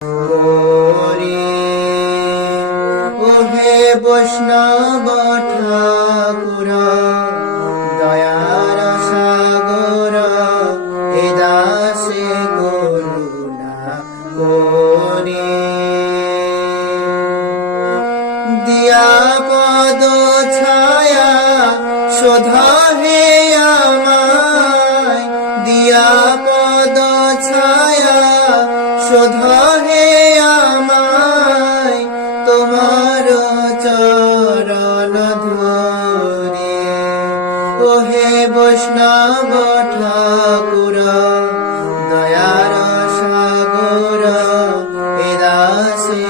করি। ওহে বৈষ্ণব ঠাকুর দয়ার সাগর এ দাসে করুণা করি। দিয়া পদ ছায়া শোধা হে আমায়, দিয়া পদ ছায়া শোধা হে আমায়, তোমার চরণ ধরে। ওহে বৈষ্ণব ঠাকুর দয়ার সাগর এ দাসে